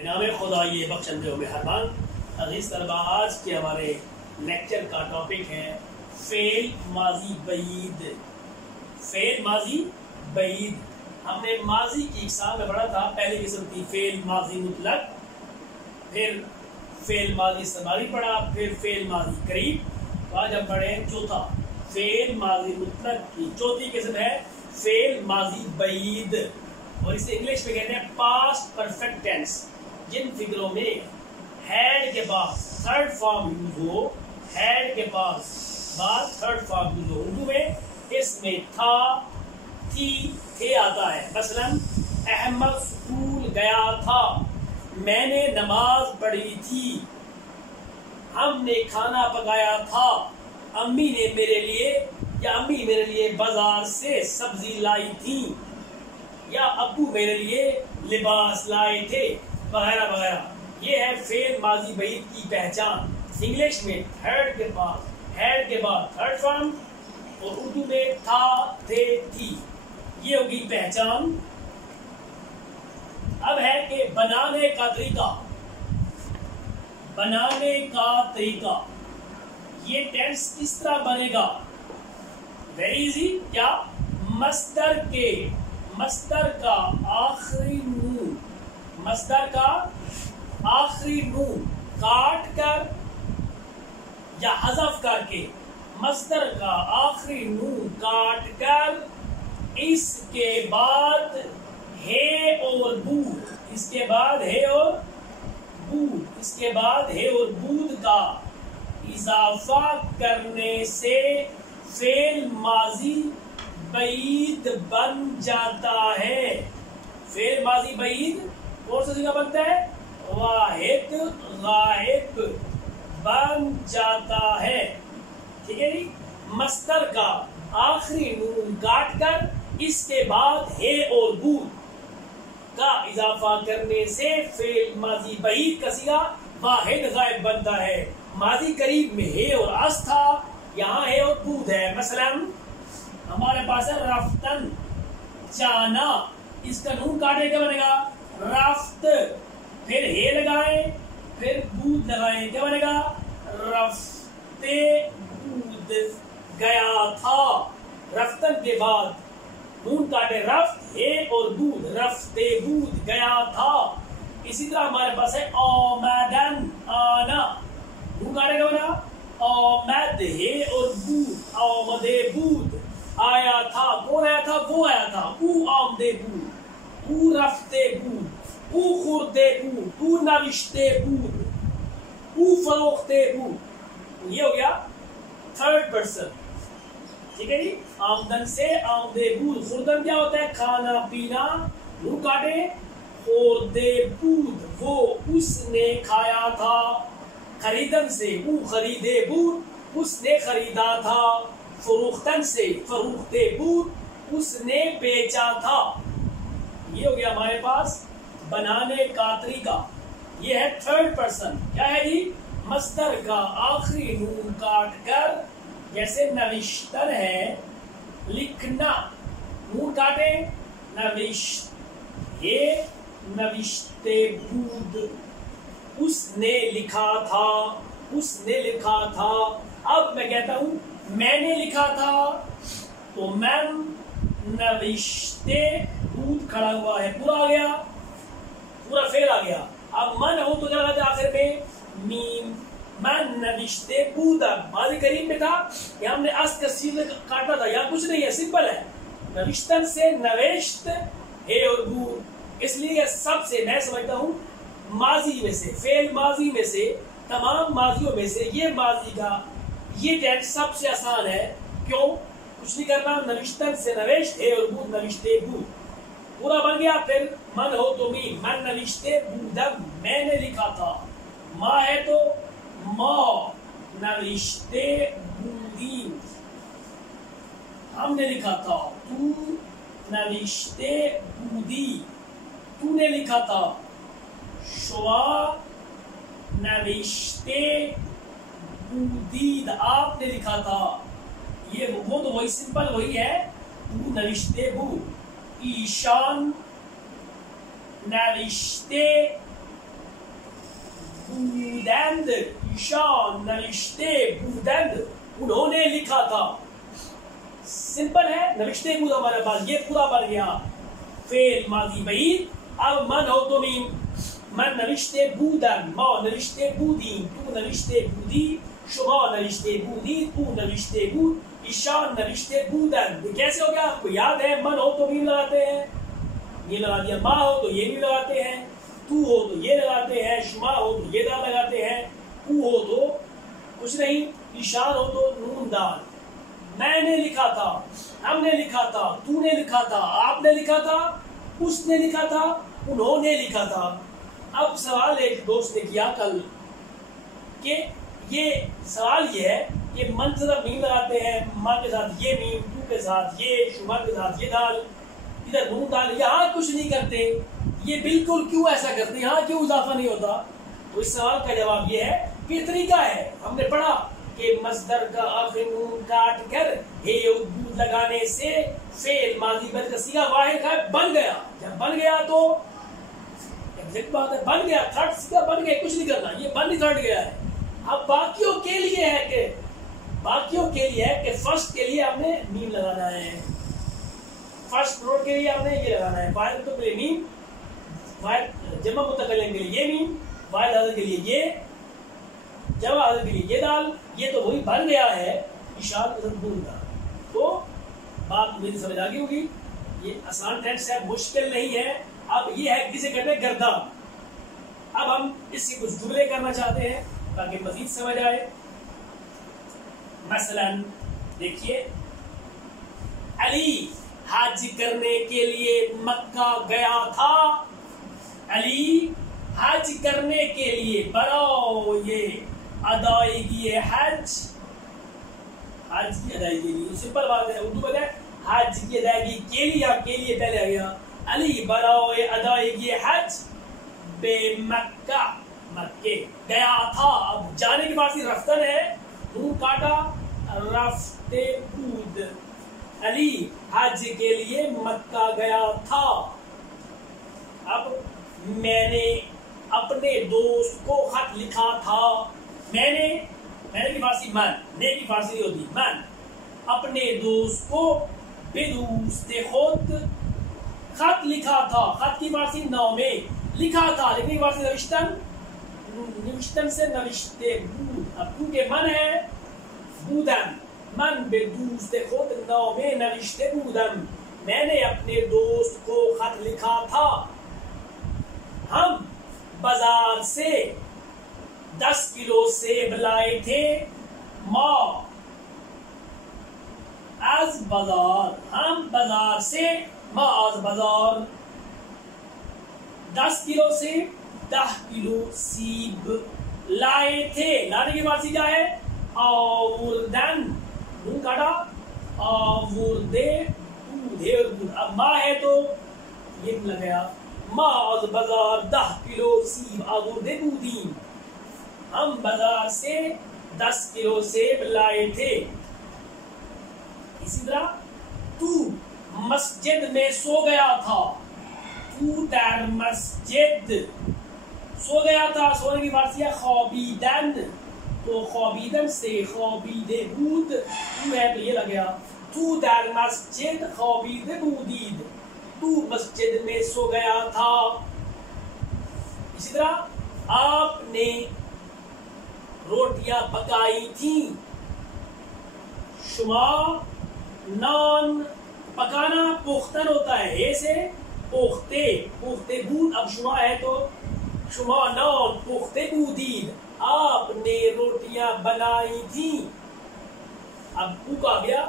بنام خدا یہ بخشندے و مہربان. عزیز طلبہ، آج کے ہمارے لیکچر کا ٹاپک ہے فعل ماضی بعید. فعل ماضی بعید. ہم نے ماضی کی اقسام میں پڑھا تھا. پہلی قسم تھی فعل ماضی مطلق، پھر فعل ماضی استمراری پڑھا، پھر فعل ماضی قریب. تو آج ہم پڑھیں چوتھا فعل ماضی مطلق کی چوتھی قسم ہے فعل ماضی بعید، اور اسے انگلش میں کہتے ہیں پاسٹ پرفیکٹ ٹینس. جن فگروں میں ہیڈ کے بعد تھرڈ فارم یوز ہو، ہیڈ کے پاس بعد تھرڈ فارم یوز ہو. اردو میں اس میں تھا، تھی، تھے آتا ہے. مثلا احمد اسکول گیا تھا، میں نے نماز پڑھی تھی، ہم نے کھانا پکایا تھا، امی نے میرے لیے یا امی میرے لیے بازار سے سبزی لائی تھی، یا ابو میرے لیے لباس لائے تھے، وغیرہ وغیرہ. یہ ہے فعل ماضی بعید کی پہچان. انگلش میں ہیڈ کے بعد تھرڈ فارم، اور اردو میں تھا، تھے، تھی. یہ ہوگی پہچان. اب ہے کہ بنانے کا طریقہ. بنانے کا طریقہ یہ ٹینس کس طرح بنے گا؟ Very easy. کیا؟ مصدر کا آخری نون کاٹ کر یا حذف کر کے، مصدر کا آخری نون کاٹ کر اس کے بعد ہے اور بود، اس کے بعد ہے اور بود کا اضافہ کرنے سے فعل ماضی بعید بن جاتا ہے. فعل ماضی بعید کون سا جگہ بنتا ہے؟ واحد غائب بن جاتا ہے. ٹھیک ہے جی. مصدر کا آخری نون کاٹ کر اس کے بعد ہے اور بود کا اضافہ کرنے سے فعل ماضی بعید کا صیغہ واحد غائب بنتا ہے. ماضی قریب میں ہے اور اس تھا، یہاں ہے اور بود ہے. مثلا ہمارے پاس ہے رفتن، جانا. اس کا نون کاٹے کیا بنے گا؟ رفت. پھر ہے لگائیں، پھر بود لگائیں، کیا بنے گا؟ رفتے بود. گیا تھا. رفتن کے بعد نون کاٹے رفت، ہے اور بود، رفتے بود. گیا تھا. اسی طرح ہمارے پاس ہے آمدن، آنا. نون کاٹے کیا بنا؟ آمد، ہے اور بود، آمدے بود. آیا تھا. کون آیا تھا؟ وہ آیا تھا. او آمدے بود، او رفتے بود، او خورتے بود، او نوشتے بود، او فروختے بود. یہ ہو گیا تھرڈ پرسن. ٹھیک ہے جی. آمدن سے آمدے بود. خوردن کیا ہوتا ہے؟ کھانا پینا. نون کاٹے خوردے بود، وہ اس نے کھایا تھا. خریدن سے او خریدے بود، اس نے خریدا تھا. فروختن سے فروختے بود، اس نے بیچا تھا. یہ ہو گیا ہمارے پاس بنانے کا طریقہ. یہ ہے تھرڈ پرسن. کیا ہے جی؟ مصدر کا آخری نون کاٹ کر، جیسے نوشتن ہے لکھنا، نون کاٹے نوشت، یہ نوشتے بود. اس نے لکھا تھا، اس نے لکھا تھا. اب میں کہتا ہوں میں نے لکھا تھا، تو میں نوشتے بود کھڑا ہوا ہے، پورا آ گیا، پورا فعل آ گیا. اب من ہو تو کیا لگاتے آخر میں؟ میم. من نوشتے بود. ماضی قریب میں تھا، یہاں ہم نے اس کا سیدھے کاٹا تھا. یہاں کچھ نہیں ہے، سمپل ہے. نوشتن سے نوشت ہے اور بود. اس لیے سب سے میں سمجھتا ہوں ماضی میں سے، فعل ماضی میں سے، تمام ماضیوں میں سے یہ ماضی کا یہ ٹینس سب سے آسان ہے. کیوں؟ کچھ نہیں کرنا. نوشتن سے نوشت ہے اور بود نوشتے بود، پورا بن گیا. پھر من ہو تو می، من نوشتے بودم، میں نے لکھا تھا. ماں ہے تو ماں نوشتے بودیم، ہم نے لکھا تھا. تو نوشتے بودی، تو نے لکھا تھا. شما نوشتے بودید، آپ نے لکھا تھا. یہ وہ تو وہی سمپل وہی ہے. تو نوشتے بود. ایشان نوشته بودند ایشان نوشته بودند انہوں نے لکھا تھا. سمپل ہے, نوشتے بود ہمارے پاس, یہ پورا بن گیا فعل ماضی بعید. اب من ہو تو میم, من نوشته بودن, ما نوشته بودیم, تو نوشته بودی, شما نوشته بودید, او نوشته بود, ایشان نوشته بودن. کیسے ہو گیا آپ کو یاد ہے؟ من ہو تو میم لگاتے ہیں, یہ لگا دیا, ما ہو تو یہ بھی لگاتے ہیں, تو ہو تو یہ لگاتے ہیں, شما ہو تو یہ دال لگاتے ہیں, او ہو تو کچھ نہیں, ایشان ہو تو نون دال. میں نے لکھا تھا, ہم نے لکھا تھا, تو نے لکھا تھا, آپ نے لکھا تھا, اس نے لکھا تھا, انہوں نے لکھا تھا. اب سوال ایک دوست نے کیا کل کہ یہ سوال یہ ہے کہ من سے جب میم لگاتے ہیں, ماں کے ساتھ یہ میم, تو کے ساتھ یہ, شما کے ساتھ یہ دال, ادھر نون دال, یہاں کچھ نہیں کرتے, یہ بالکل کیوں ایسا کرتے, یہاں کیوں اضافہ نہیں ہوتا؟ تو اس سوال کا جواب یہ ہے کہ طریقہ ہے, ہم نے پڑھا کہ مصدر کا آخر نون کاٹ کر ہے بود لگانے سے فعل ماضی بعد کا صیغہ واحد ہے بن گیا. جب بن گیا تو ایگزیکٹ بات ہے, بن گیا, تھرڈ صیغہ بن گیا, کچھ نہیں کرنا, یہ بن تھرڈ گیا ہے. اب باقیوں کے لیے ہے کہ فرسٹ کے لیے ہم نے میم لگانا ہے, فرسٹ نوٹ کے لیے ہم نے یہ لگانا ہے, واحد تو پہلے میم, واحد جمع متکلم کے لیے یہ میم, واحد حاضر کے لیے یہ, جمع حاضر کے لیے یہ دال, یہ تو وہی بن گیا ہے اشارت بول کا. تو بات میری سمجھ آ گئی ہوگی, یہ آسان ٹینس ہے, مشکل نہیں ہے. اب یہ ہے کسے کہتے ہیں گردان. اب ہم اس سے کچھ جملے کرنا چاہتے ہیں تاکہ مزید سمجھ آئے. مثلا دیکھیے, علی حج کرنے کے لیے مکہ گیا تھا. علی حج کرنے کے لیے, برو یہ ادائیگی حج, حج کی ادائیگی کے لیے, سمپل بات ہے, اردو میں حج کی ادائیگی کے لیے, آپ کے لیے پہلے آ گیا. علی برائے ادائیگی حج بے مکہ, مکے گیا تھا. اب جانے کی بات رفتن ہے, منہ کاٹا, رفتے بود. علی حج کے لیے مکہ گیا تھا. اب میں نے اپنے دوست کو خط لکھا تھا. میں نے کی فارسی من, نے کی فارسی نہیں ہوتی, من اپنے دوست کو بے دوست خود خط لکھا تھا. خط کی فارسی نامے, لکھا تھا, لیکن کی فارسی نوشتن, نوشتن سے نوشتے بود. اب کیونکہ من ہے بودن, من بے دوست خود نامے نوشتے بودن, میں نے اپنے دوست کو خط لکھا تھا. ہم بازار سے 10 کلو سیب لائے تھے. ما از بازار, ہم بازار سے, ما از بازار 10 کلو سیب, 10 کلو سیب لائے تھے. لانے کی فارسی کیا ہے؟ آوردن, نون کاٹا, آوردے دھیر بود. اب ما ہے تو یہ لگ گیا, ما از بازار 10 کلو سیب آوردے بودیم. ہم بازار سے 10 کلو سیب لائے تھے. اسی طرح تو مسجد میں سو گیا تھا. تو در مسجد سو گیا تھا, سونے کی فارسی ہے خوابیدن. تو خوابیدن سے خوابیده بود, تو ہے تو یہ لگ گیا. تو در مسجد خوابیده بودید, تو مسجد میں سو گیا تھا. اسی طرح آپ نے روٹیاں پکائی تھیں. شما نان, پکانا پختن ہوتا ہے, ہے سے پختے, پختے بود. اب شما ہے تو شما نان پختے بودید, آپ نے روٹیاں بنائی تھیں. اب او کا گیا.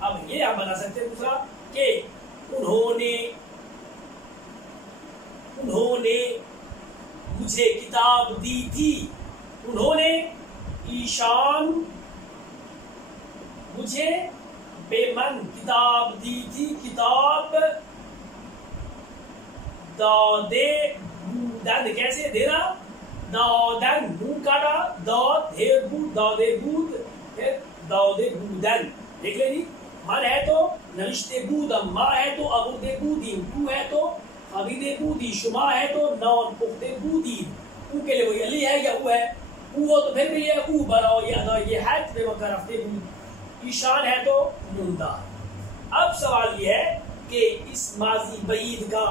اب یہ ہم بنا سکتے ہیں دوسرا کہ انہوں نے مجھے کتاب دی تھی. انہوں نے, ایشان مجھے بے من کتاب دی تھی. کتاب دادے بودن, کیسے دینا, دادن, نون کاٹا, داد دھیر بود, دادے بود, دادے بودن. دیکھ لیں جی, من ہے تو نوشتے بودم, ما ہے تو آورده بودیم, تو ہے تو خوابیده بودی, شما ہے تو نان پخته بودید. او کے لیے وہی علی ہے یا او ہے، او ہو تو پھر بھی یہ او براؤ یہ ادا یہ ہے بے وقت رفتے بود، ایشان ہے تو نوندا۔ اب سوال یہ ہے کہ اس ماضی بعید کا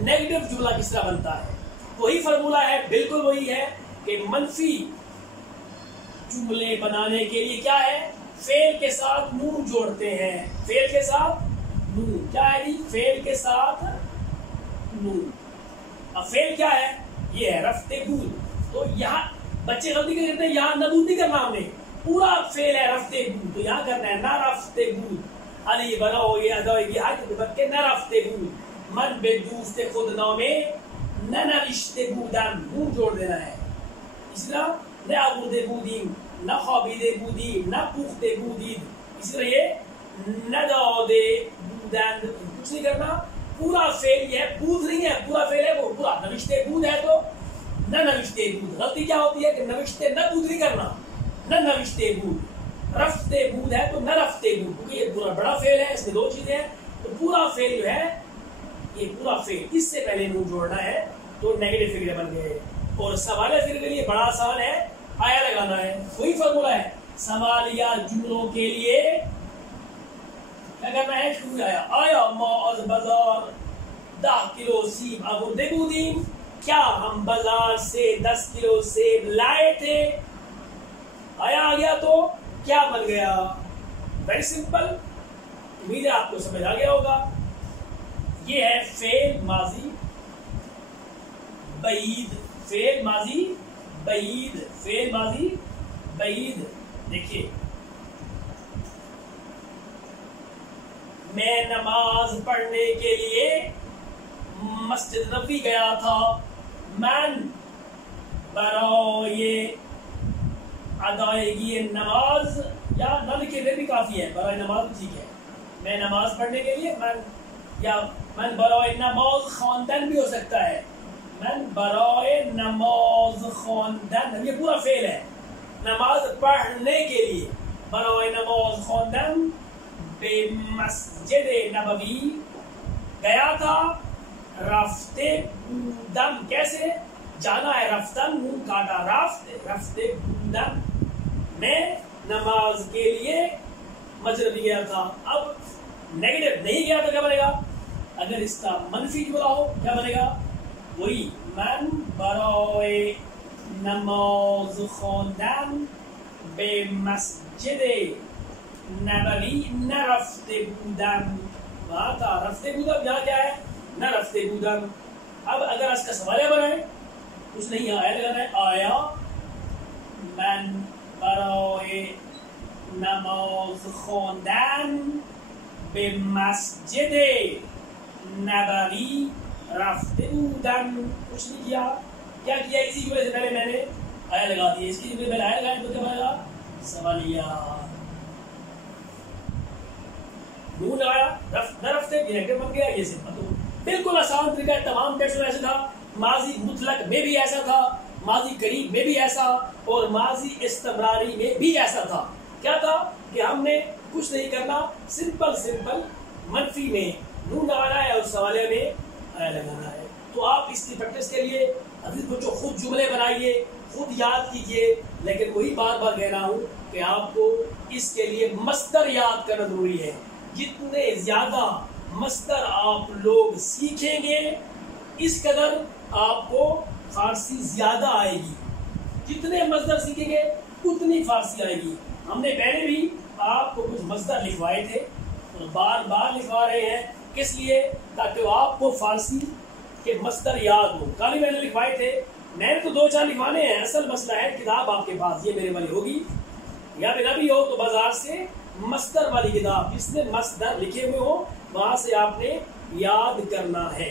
نیگیٹو جملہ کس طرح بنتا ہے؟ وہی فارمولا ہے، بالکل وہی ہے کہ منفی جملے بنانے کے لیے کیا ہے، فعل کے ساتھ نون جوڑتے ہیں، فعل کے ساتھ نون، کیا ہے جی، فعل کے ساتھ نون۔ اب فعل کیا ہے، یہ ہے رفت بود، تو یہاں بچے غلطی کرتے ہیں، یہاں نبود نہیں کرنا ہم نے، پورا فعل ہے رفت بود، تو یہاں کرنا ہے نہ رفت بود، علی بناؤ یہ ادائیگی حق بلکہ نہ رفت بود، من به دوست خود نامه نہ نوشته بودم، نون جوڑ دینا ہے، اس طرح نہ آورده بودیم، نہ خوابیده بودیم، نہ پوخته بودید، اس طرح یہ نہ داده بودند، کچھ نہیں کرنا، پورا فعل یہ ہے، بود نہیں ہے، پورا فعل ہے وہ پورا، نوشته بود ہے تو نہ نوشته بود، غلطی کیا ہوتی ہے کہ نوشته نہ بود نہیں کرنا، نہ نوشته بود، رفته بود ہے تو نہ رفته بود، کیونکہ یہ پورا بڑا فعل ہے، اس میں دو چیزیں ہیں، تو پورا فعل جو ہے یہ پورا فعل اس سے پہلے نون جوڑنا ہے تو نیگیٹو فگر بن گئے۔ اور سوالیہ فگر کے لیے بڑا آسان ہے، آیا لگانا ہے، وہی فارمولا ہے، سوالیہ جملوں کے لیے کیا کرنا ہے، شروع آیا، آیا ما از بازار 10 کلو سیب آورده بودیم، کیا ہم بازار سے 10 کلو سیب لائے تھے، آیا آ گیا تو کیا بن گیا، ویری سمپل، امید ہے آپ کو سمجھ آ گیا ہوگا۔ یہ ہے فعل ماضی بعید، فعل ماضی بعید، فعل ماضی بعید۔ دیکھیے میں نماز پڑھنے کے لیے مسجد نبوی گیا تھا، من برائے ادائیگی نماز، یا نہ لکھے پھر بھی کافی ہے، برائے نماز ٹھیک ہے، میں نماز پڑھنے کے لیے، من یا من برائے نماز خواندن بھی ہو سکتا ہے، من برائے نماز خواندن، یہ پورا فعل ہے، نماز پڑھنے کے لیے، برائے نماز خواندن، بے مسجد نبوی گیا تھا، رفتے بودم، کیسے جانا ہے، رفتن نون کاٹا، رفتے بودم، میں نماز کے لیے مسجد بھی گیا تھا۔ اب نیگیٹو نہیں گیا تو کیا بنے گا، اگر اس کا منفی جملہ ہو کیا بنے گا، وہی من برائے نماز خواندن به مسجد نبوی نرفته بودم، وہاں تھا رفته بودم، یہاں کیا ہے نہ رفته بودم۔ اب اگر اس کا سوالیہ بنائیں کچھ نہیں، آیا لگانا ہے، آیا من برائے نماز خواندن به مسجد نبوی رفته بودم، کچھ نہیں کیا، کیا کیا، اسی جملے سے پہلے میں نے آیا لگا دیا، اس کی جملے میں آیا لگائیں تو کیا بنے گا، سوالیہ، نون آیا، رفتے نیگیٹو بن گیا، یہ سمپل، تو بالکل آسان طریقہ ہے، تمام ٹیکسٹ میں ایسا تھا، ماضی مطلق میں بھی ایسا تھا، ماضی قریب میں بھی ایسا، اور ماضی استمراری میں بھی ایسا تھا، کیا تھا کہ ہم نے کچھ نہیں کرنا، سمپل منفی میں نون لگانا ہے اور سوالیہ میں آیا لگانا ہے۔ تو آپ اس کی پریکٹس کے لیے عزیز بچوں خود جملے بنائیے، خود یاد کیجئے، لیکن وہی بار بار کہہ رہا ہوں کہ آپ کو اس کے لیے مصدر یاد کرنا ضروری ہے، جتنے زیادہ مصدر آپ لوگ سیکھیں گے اس قدر آپ کو فارسی زیادہ آئے گی، جتنے مصدر سیکھیں گے اتنی فارسی آئے گی۔ ہم نے پہلے بھی آپ کو کچھ مصدر لکھوائے تھے اور بار بار لکھوا رہے ہیں، کس لیے، تاکہ آپ کو فارسی کے مصدر یاد ہو۔ کل میں نے لکھوائے تھے، میں نے تو 2-4 لکھوانے ہیں، اصل مسئلہ ہے کتاب آپ کے پاس یہ میرے والی ہوگی، یا بنا بھی ہو تو بازار سے مصدر والی کتاب جس میں مصدر لکھے ہوئے ہو وہاں سے آپ نے یاد کرنا ہے۔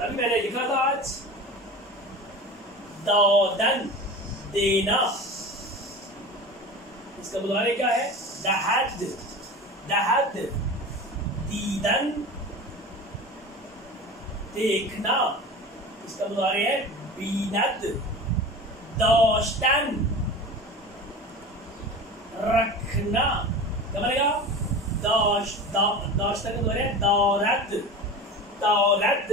ابھی میں نے لکھا تھا آج دادن، دینا، اس کا مضارع کیا ہے، دہد، دہد، دیدن، دیکھنا، اس کا مضارع ہے بیند، داشتن، رکھنا، کیا بنے گا، داشتن کا مضارع ہے دارد، دارد،